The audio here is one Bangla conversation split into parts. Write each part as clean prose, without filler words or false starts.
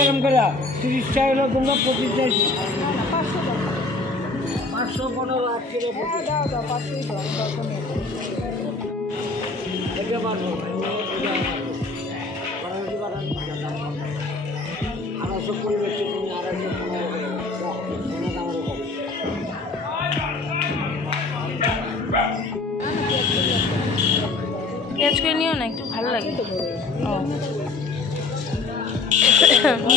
এরকম করে 30 টাকা হলো তোমরা 25 চাইছি 500 15 লাখ কিলো দাও দাও 500 দাও এটা পারবো আড়াইশো করে বেশি তুমি 250 পেঁয়াজ করে নিও না, একটু ভালো লাগে।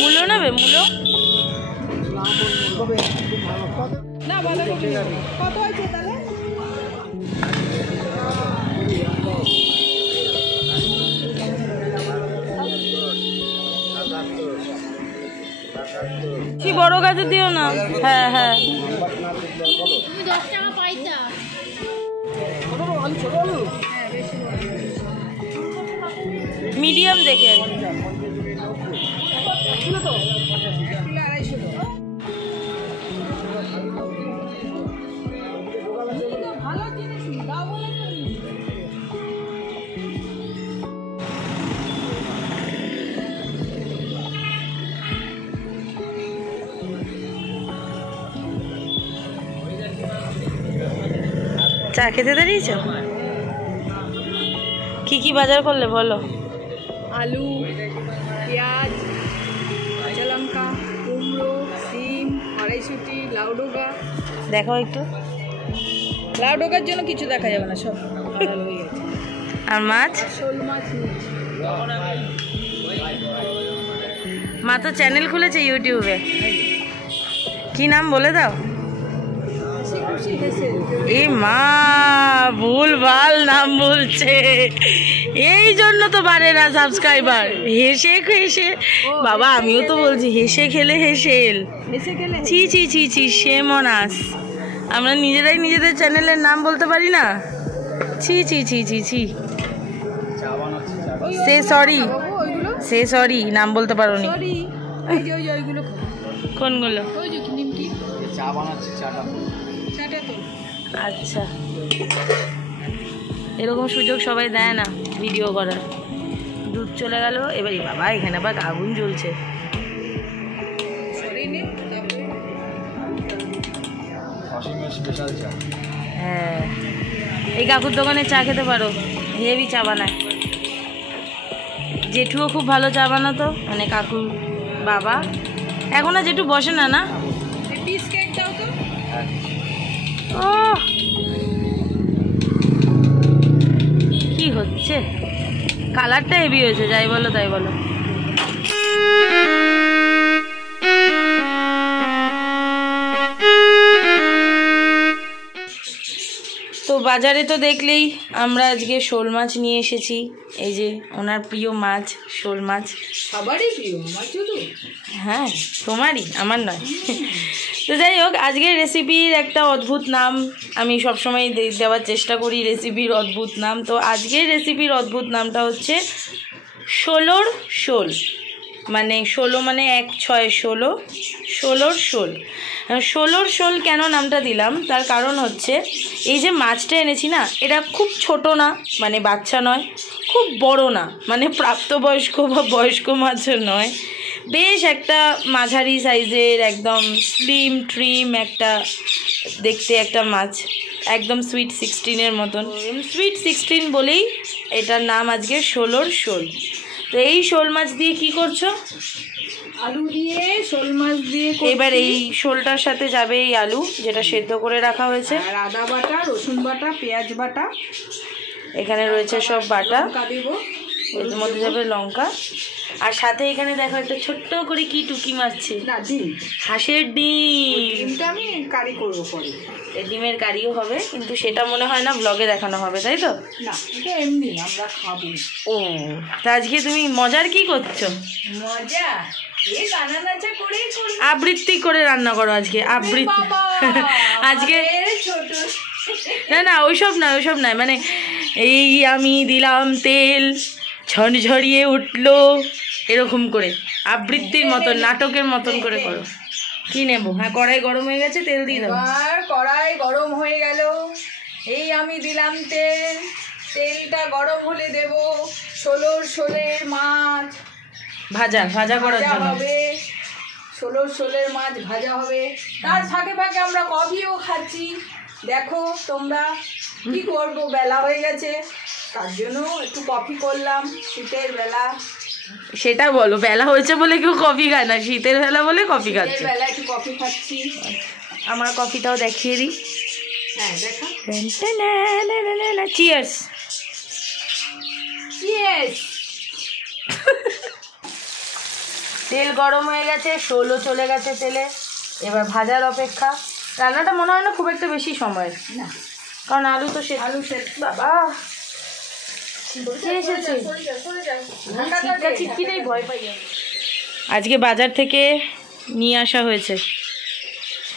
মূলো নেবে? মূলো না বাঁধাকপি কত হয়েছে তাহলে? কি বড় গাছে দিও না। হ্যাঁ হ্যাঁ তুমি 10 টাকা পয়সা মিডিয়াম দেখে চা খেতে দাঁড়িয়েছ? কি কি বাজার করলে বলো? আলু, পেঁয়াজ, কাঁচা লঙ্কা, কুমড়ো, সিম, কড়াইশুঁটি, লাউ ডোকা। দেখো একটু। লাউ ডোকার জন্য কিছু দেখা যাবে না, সব হয়ে গেছে। আর মাছ? শোল মাছ। মা তো চ্যানেল খুলেছে ইউটিউবে, কি নাম বলে দাও? এ মা ভুল ভাল নাম বলছে, এই জন্য তো বাড়ে না সাবস্ক্রাইবার। হেসে হেসে বাবা, আমিও তো বলছি হেসে খেলে হেসেল। ছি ছি ছি ছি শেম অন আস। আমরা নিজেরাই নিজেদের চ্যানেলের নাম বলতে পারি না। ছি ছি ছি ছি ছি সে সরি, সে সরি, নাম বলতে পারো নি। কোনগুলো? আচ্ছা, এরকম সুযোগ সবাই দেয় না ভিডিও করার। দুধ চলে গেল এবারে, বাবা এখানে আবার আগুন জ্বলছে। হ্যাঁ, এই কাকুর দোকানে চা খেতে পারো, হেভি চা বানায়। জেঠুও খুব ভালো চা বানাতো, মানে কাকুর বাবা। এখন আর জেঠু বসে না। না ও কি হচ্ছে, কালারটা হেভি হয়েছে, যাই বলো তাই বলো। তো বাজারে তো দেখলেই আমরা আজকে শোল মাছ নিয়ে এসেছি। এই যে ওনার প্রিয় মাছ, শোল মাছ। সবারই প্রিয় মাছ তো। হ্যাঁ, তোমারই, আমার নয়। তো যাই হোক, আজকের রেসিপির একটা অদ্ভুত নাম আমি সবসময় দেওয়ার চেষ্টা করি, রেসিপির অদ্ভুত নাম। তো আজকের রেসিপির অদ্ভুত নামটা হচ্ছে ষোলোর শোল। মানে 16 মানে 1 6 16, ষোলোর শোল। ষোলোর শোল কেন নামটা দিলাম, তার কারণ হচ্ছে এই যে মাছটা এনেছি না, এটা খুব ছোট না, মানে বাচ্চা নয়, খুব বড় না, মানে প্রাপ্তবয়স্ক বা বয়স্ক মাছও নয়, বেশ একটা মাঝারি সাইজের, একদম স্লিম ট্রিম একটা দেখতে একটা মাছ, একদম সুইট 16-এর মতন। সুইট 16 বলেই এটার নাম আজকে ষোলোর শোল। তো এই শোল মাছ দিয়ে কি করছো? আলু দিয়ে শোল মাছ দিয়ে। এবার এই শোলটার সাথে যাবে এই আলু, যেটা সেদ্ধ করে রাখা হয়েছে, আর আদা বাটা, রসুন বাটা, পেঁয়াজ বাটা, এখানে রয়েছে সব বাটা। দেব, এর মধ্যে যাবে লঙ্কা, আর সাথে এখানে দেখো একটা ছোট্ট করে কি টুকি মারছে, না ডিম, হাঁসের ডিম। ডিমটা আমি কারি করবো পরে। এই ডিমের কারিও হবে, কিন্তু সেটা মনে হয় না ব্লগে দেখানো হবে, তাই তো? না, এটা এমনি আমরা খাবো। ও, তা আজকে তুমি মজার কি করছো? মজা এই বানানাটা করেই করি, আবৃত্তি করে রান্না করো আজকে, আবৃত্তি। আজকে না না ওইসব নয় মানে এই আমি দিলাম তেল ঝড়ঝড়িয়ে উঠলো এরকম করে আবৃত্তির মতন নাটকের মতন করে করো। কি নেবো? হ্যাঁ কড়াই গরম হয়ে গেছে, তেল দিয়ে দাও। এবার কড়াই গরম হয়ে গেল, এই আমি দিলাম তেল, তেলটা গরম হলে দেব শোলের মাছ ভাজা করার জন্য হবে। শোলের মাছ ভাজা হবে, তার ফাঁকে ফাঁকে আমরা কফিও খাচ্ছি। দেখো তোমরা কি করবো, বেলা হয়ে গেছে তার জন্য একটু কফি করলাম শীতের বেলা। সেটা বলো, বেলা হয়েছে বলে কেউ কফি খায় না, শীতের বেলা বলে কফি খাচ্ছে। শীতের বেলা একটু কফি খাচ্ছি। আমার কফিটাও দেখিয়ে দিই। হ্যাঁ দেখা। চিয়ার্স। তেল গরম হয়ে গেছে, শোলও চলে গেছে তেলে, এবার ভাজার অপেক্ষা। রান্নাটা মনে হয় না খুব একটা বেশি সময়, না কারণ আলু তো আলু সেদ্ধ। বাবা ভয় পাই। আজকে বাজার থেকে নিয়ে আসা হয়েছে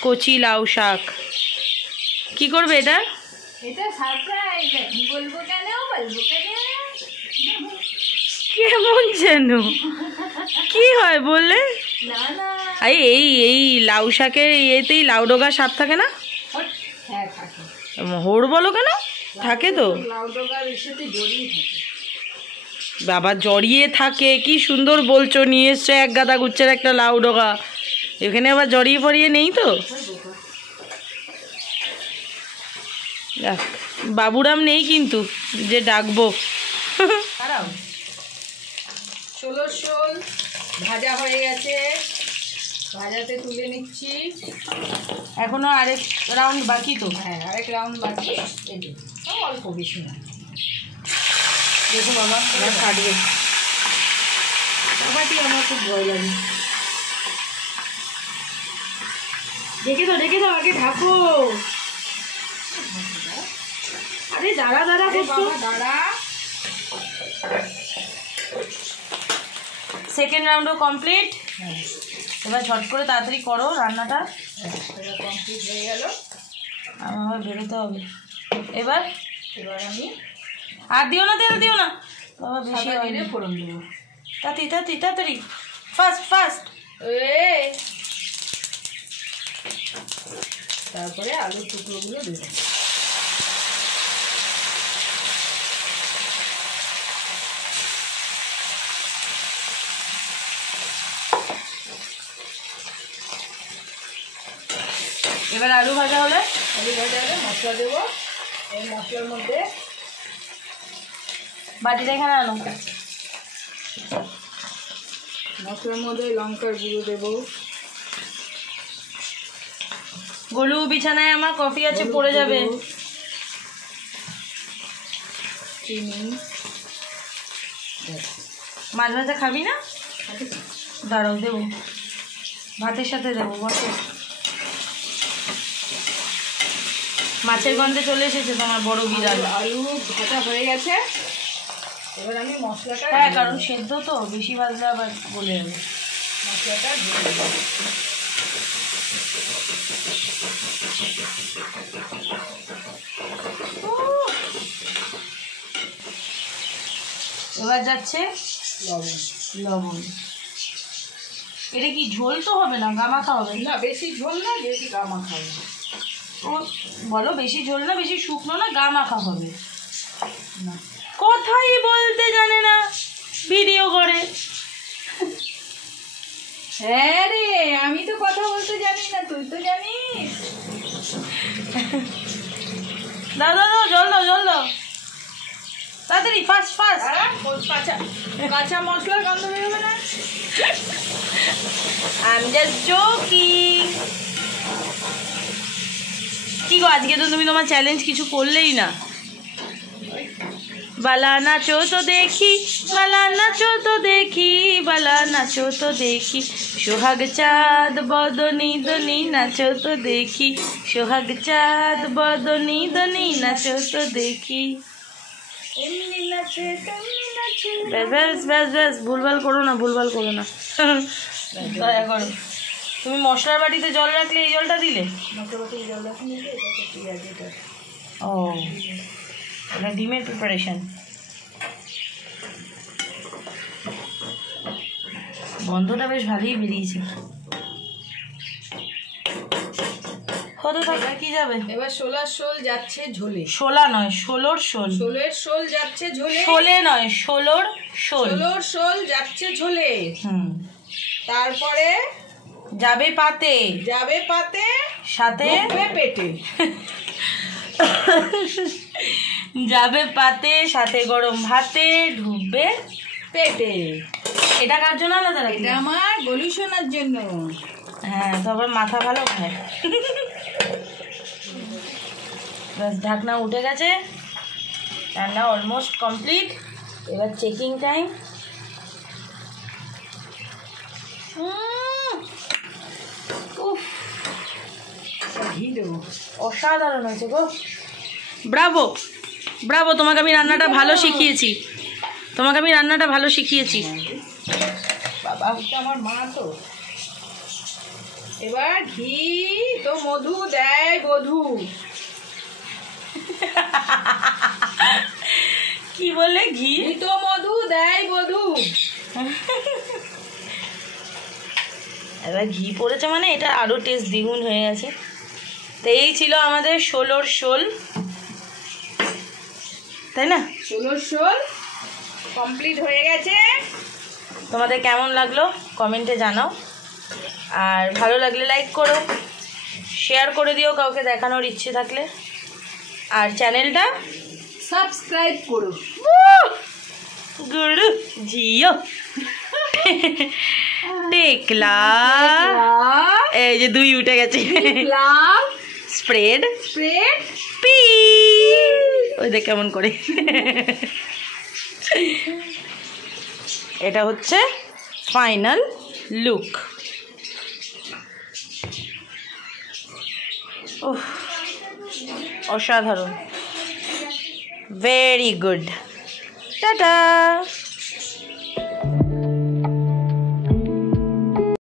কচি লাউ শাক। কি করবে এটা? এটা সারপ্রাইজ, বলবো কেন কেমন যেন কি হয় বললে? না না এই লাউ শাকের ইয়েতেই লাউ ডোগা সাপ থাকে না? হ্যাঁ থাকে। হোড় বলো কেন? থাকে তো লাউ ডগার সাথে জড়িয়ে থাকে। বাবা জড়িয়ে থাকে, কি সুন্দর বলছো। নিয়ে এসছে এক গাদা গুচ্ছের একটা লাউ ডগা, এখানে আবার জড়িয়ে ফড়িয়ে নেই তো। যাক, বাবুরাম নেই কিন্তু যে ডাকবো। শোল ভাজা হয়ে গেছে, ভাজাতে তুলে নিচ্ছি। এখনো আরেক রাউন্ড বাকি তো? হ্যাঁ আরেক রাউন্ড বাকি, এই যে অল্প বেশি না। দেখো বাবা আমার কাটবে, আমার খুব ভয় লাগে। ডেকে দাও আগে, ঢাকো। আরে দাঁড়া করছো। দাঁড়া। সেকেন্ড রাউন্ডও কমপ্লিট। এবার ঝট করে তাড়াতাড়ি করো রান্নাটা। কমপ্লিট হয়ে গেল, আমার বেরোতে হবে। এবার আমি আর দিও না, তেল দিও না বাবা, বেশি দিলে ফোড়ন দেবো। তাড়াতাড়ি ফাস্ট। তারপরে আলুর টুকরোগুলো দেবো। এবার আলু ভাজা হলে মশলা দেবো। এই মশলার মধ্যে বাটিটা এখানে আনো। মশলার মধ্যে লঙ্কার গুঁড়ো দেবো। গোলু বিছানায় আমার কফি আছে, পড়ে যাবে। চিনি। মাছ ভাজা খাবি না? দাঁড়াও দেবো, ভাতের সাথে দেবো। বসে মাছের গন্ধে চলে এসেছে তোমার বড় বিড়াল। আলু ভাজা হয়ে গেছে, এবার আমি মশলাটা, হ্যাঁ কারণ সেদ্ধ তো, বেশি ভাজলে আবার বলে যাবে। মশলাটা দিয়ে দেবো। এবার যাচ্ছে লবণ। এটা কি ঝোল তো হবে না, গামাখা হবে? না বেশি ঝোল না, বেশি গামাখা হবে। ও বলো বেশি ঝোল না বেশি শুকনো না গামাখা হবে না? কথাই বলতে জানে না, ভিডিও করে। হ্যাঁ রে, আমি তো কথা বলতে জানি না, তুই তো জানিস। দাও জল দাও তাড়াতাড়ি ফাস্ট কাঁচা মশলার গন্ধ বেরোবে না। I'm just joking. কি গো আজকে তো তুমি তোমার চ্যালেঞ্জ কিছু করলেই না। বালা নাচো তো দেখি, বালা নাচো তো দেখি, বালা নাচো তো দেখি, সোহাগ চাঁদ বদনি দনি নাচো তো দেখি, সোহাগ চাঁদ বদনি দনি নাচো তো দেখি। ব্যাস ভুলভাল করো না দয়া করো। তুমি মশলার বাটিতে জল রাখলে এই জলটা দিলে? মশলাপাতি জল রাখুন, এটা তো পেঁয়াজ, এটা ও, এটা ডিমের প্রিপারেশন। গন্ধটা বেশ ভালোই বেরিয়েছে। হতে থাকা কি যাবে? এবার শোলার শোল যাচ্ছে ঝোলে। শোলা নয়, ষোলোর শোল। শোলের শোল যাচ্ছে ঝোলে। শোলে নয়, ষোলোর শোল। শোলোর শোল যাচ্ছে ঝোলে। তারপরে যাবে পাতে, যাবে পাতে, সাথে ঢুকবে পেটে। যাবে পাতে, সাথে গরম ভাতে, ঢুকবে পেটে। এটা কার জন্য আলাদা রাখি? এটা আমার গলু শোনার জন্য। হ্যাঁ, তারপর মাথা ভালো খায়। ব্যাস, ঢাকনা উঠে গেছে, রান্না অলমোস্ট কমপ্লিট। এবার চেকিং টাইম। উফ, ঘি দেবো। অসাধারণ হয়েছে গো। ব্রাভো, ব্রাভো, তোমাকে আমি রান্নাটা ভালো শিখিয়েছি, তোমাকে আমি রান্নাটা ভালো শিখিয়েছি। বাবা, ওটা আমার মা তো। এবার ঘি তো মধু দেয় বধূ। কি বলে? ঘি ঘি তো মধু দেয় বধূ। এবার ঘি পড়েছে মানে এটা আরও টেস্ট দ্বিগুণ হয়ে গেছে। তো এই ছিল আমাদের ষোলোর শোল, তাই না? ষোলোর শোল কমপ্লিট হয়ে গেছে। তোমাদের কেমন লাগলো কমেন্টে জানাও, আর ভালো লাগলে লাইক করো, শেয়ার করে দিও কাউকে দেখানোর ইচ্ছে থাকলে, আর চ্যানেলটা সাবস্ক্রাইব করো। গুরু জিও। টেকলা, এই যে দুই উঠে গেছে। স্প্রেড, স্প্রেড, পি, ওই দেখ কেমন করে। এটা হচ্ছে ফাইনাল লুক। অসাধারণ, ভেরি গুড। টাটা।